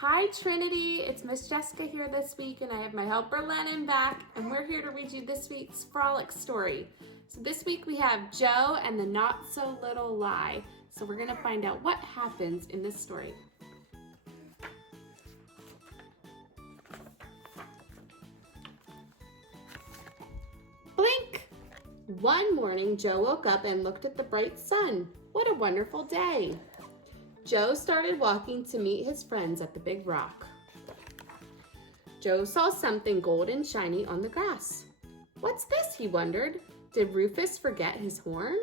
Hi Trinity, it's Miss Jessica here this week and I have my helper Lennon back and we're here to read you this week's frolic story. So this week we have Joe and the Not So Little Lie. So we're going to find out what happens in this story. Blink! One morning Joe woke up and looked at the bright sun. What a wonderful day! Joe started walking to meet his friends at the big rock. Joe saw something gold and shiny on the grass. What's this, he wondered. Did Rufus forget his horn?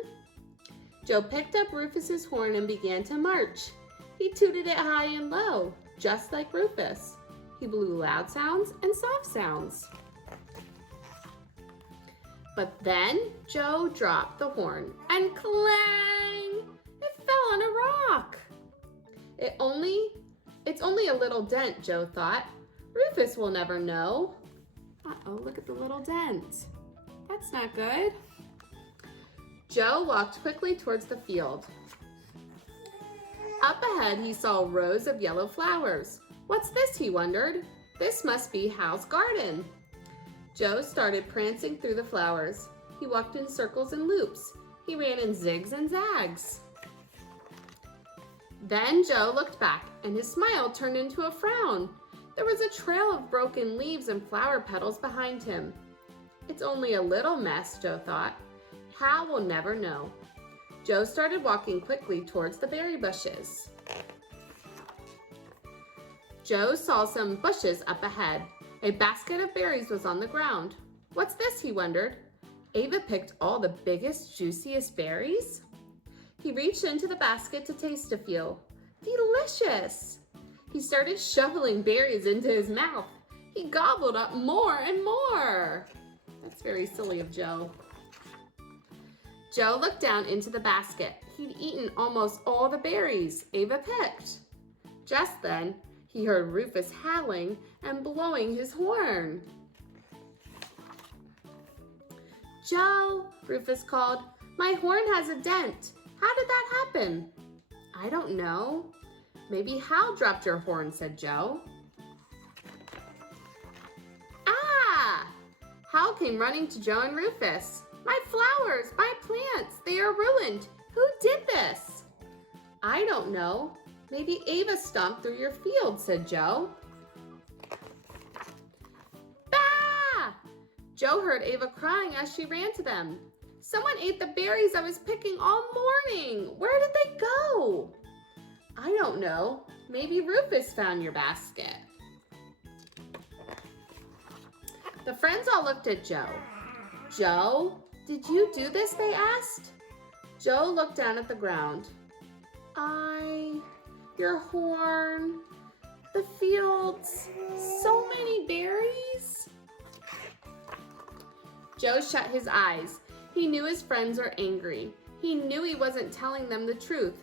Joe picked up Rufus's horn and began to march. He tooted it high and low, just like Rufus. He blew loud sounds and soft sounds. But then Joe dropped the horn and clang! It fell on a rock. It's only a little dent, Joe thought. Rufus will never know. Uh-oh, look at the little dent. That's not good. Joe walked quickly towards the field. Up ahead, he saw rows of yellow flowers. What's this, he wondered. This must be Hal's garden. Joe started prancing through the flowers. He walked in circles and loops. He ran in zigs and zags. Then Joe looked back, and his smile turned into a frown. There was a trail of broken leaves and flower petals behind him. It's only a little mess, Joe thought. Hal will never know. Joe started walking quickly towards the berry bushes. Joe saw some bushes up ahead. A basket of berries was on the ground. What's this, he wondered. Ava picked all the biggest, juiciest berries? He reached into the basket to taste a few. Delicious! He started shoveling berries into his mouth. He gobbled up more and more. That's very silly of Joe. Joe looked down into the basket. He'd eaten almost all the berries Ava picked. Just then, he heard Rufus howling and blowing his horn. Joe, Rufus called, my horn has a dent. How did that happen? I don't know. Maybe Hal dropped your horn, said Joe. Ah! Hal came running to Joe and Rufus. My flowers, my plants, they are ruined. Who did this? I don't know. Maybe Ava stomped through your field, said Joe. Bah! Joe heard Ava crying as she ran to them. Someone ate the berries I was picking all morning. Where did they go? I don't know. Maybe Rufus found your basket. The friends all looked at Joe. Joe, did you do this? They asked. Joe looked down at the ground. Your horn, the fields, so many berries. Joe shut his eyes. He knew his friends were angry. He knew he wasn't telling them the truth.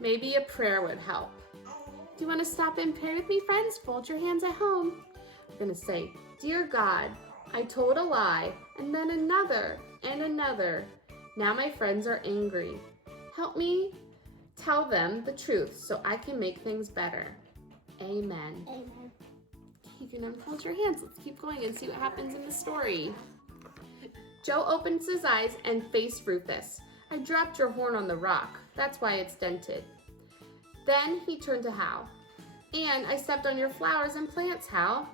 Maybe a prayer would help. Do you want to stop and pray with me, friends? Fold your hands at home. I'm going to say, Dear God, I told a lie, and then another, and another. Now my friends are angry. Help me tell them the truth so I can make things better. Amen. Amen. You can unfold your hands. Let's keep going and see what happens in the story. Joe opens his eyes and faced Rufus. I dropped your horn on the rock. That's why it's dented. Then he turned to Hal. And I stepped on your flowers and plants, Hal.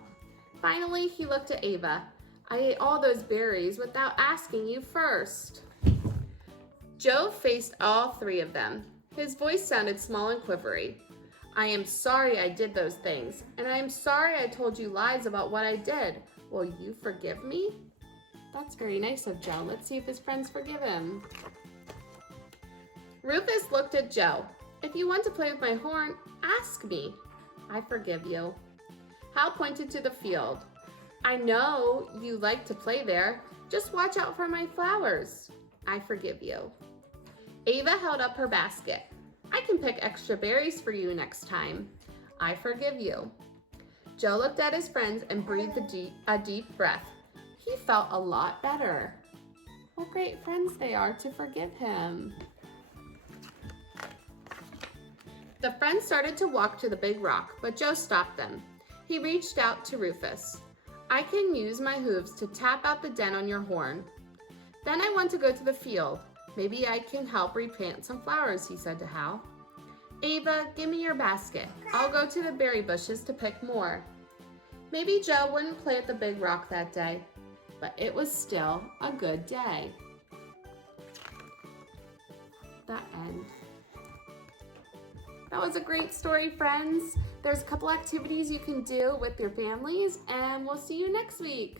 Finally, he looked at Ava. I ate all those berries without asking you first. Joe faced all three of them. His voice sounded small and quivery. I am sorry I did those things, and I am sorry I told you lies about what I did. Will you forgive me? That's very nice of Joe. Let's see if his friends forgive him. Rufus looked at Joe. If you want to play with my horn, ask me. I forgive you. Hal pointed to the field. I know you like to play there. Just watch out for my flowers. I forgive you. Ava held up her basket. I can pick extra berries for you next time. I forgive you. Joe looked at his friends and breathed a deep breath. He felt a lot better. What great friends they are to forgive him. The friends started to walk to the big rock, but Joe stopped them. He reached out to Rufus. I can use my hooves to tap out the dent on your horn. Then I want to go to the field. Maybe I can help replant some flowers, he said to Hal. Ava, give me your basket. I'll go to the berry bushes to pick more. Maybe Joe wouldn't play at the big rock that day, but it was still a good day. The end. That was a great story, friends. There's a couple activities you can do with your families, and we'll see you next week.